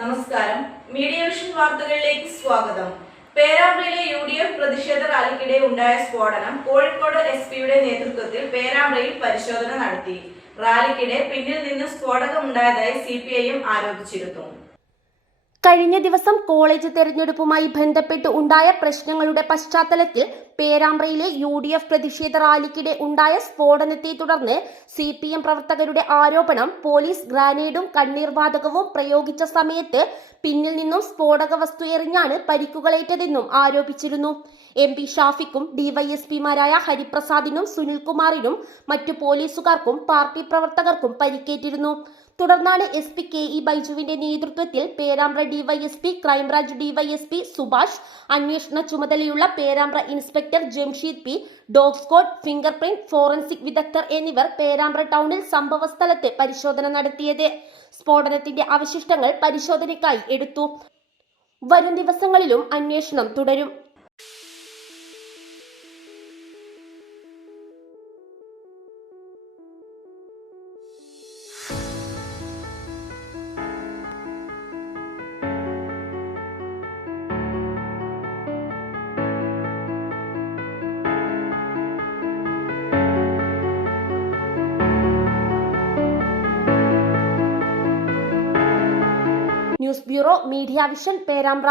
നമസ്കാരം. Media vision വാർത്തകളിലേക്ക് സ്വാഗതം. പേരാമ്പ്രയിലെ UDF പ്രതിഷേധ റാലിക്കിടെ ഉണ്ടായ സ്ഫോടനം കോഴിക്കോട് SP-യുടെ നേതൃത്വത്തിൽ പേരാമ്പ്രയിൽ പരിശോധന നടത്തി. റാലിക്കിടെ പിന്നിൽ നിന്ന് സ്ഫോടനമുണ്ടായതായി CPIM ആരോപിച്ചിരുന്നു. കഴിഞ്ഞ ദിവസം കോളേജ് തെരഞ്ഞെടുപ്പുമായി ബന്ധപ്പെട്ട് ഉണ്ടായ പ്രശ്നങ്ങളുടെ പശ്ചാത്തലത്തിൽ പേരാമ്പ്രയിലെ UDF പ്രതിഷേധ റാലിക്കിടെ ഉണ്ടായ സ്ഫോടനത്തെ തുടർന്ന് CPM പ്രവർത്തകരുടെ ആരോപണം പോലീസ് ഗ്രാനേഡും കണ്ണീർവാതകവും പ്രയോഗിച്ച സമയത്ത് പിന്നിൽ നിന്നും സ്ഫോടക വസ്തു എറിഞ്ഞാണ് പരിക്കുകളേറ്റതെന്നും ആരോപിച്ചിരുന്നു. MP ഷാഫിക്കും DYSPമാരായ ഹരിപ്രസാദിനും സുനിൽകുമാറിനും മറ്റു പോലീസുകാർക്കും പാർട്ടി പ്രവർത്തകർക്കും പരിക്കേറ്റിരുന്നു. തുടർന്നാണ് SP KE ബൈജുവിന്റെ നേതൃത്വത്തിൽ Perambra DYSP, crime branch DYSP Subhash, അന്വേഷണ ചുമതലയുള്ള Perambra inspector Jamsheed P, dog squad, finger print, forensic വിദഗ്ധർ എന്നിവർ പേരാമ്പ്ര ടൗണിൽ സംഭവസ്ഥലത്ത് പരിശോധന നടത്തിയത്. സ്ഫോടനത്തിന്റെ അവശിഷ്ടങ്ങൾ പരിശോധനയ്ക്കായി എടുത്തു. വരും ദിവസങ്ങളിലും അന്വേഷണം തുടരും. News bureau, media vision, Perambra.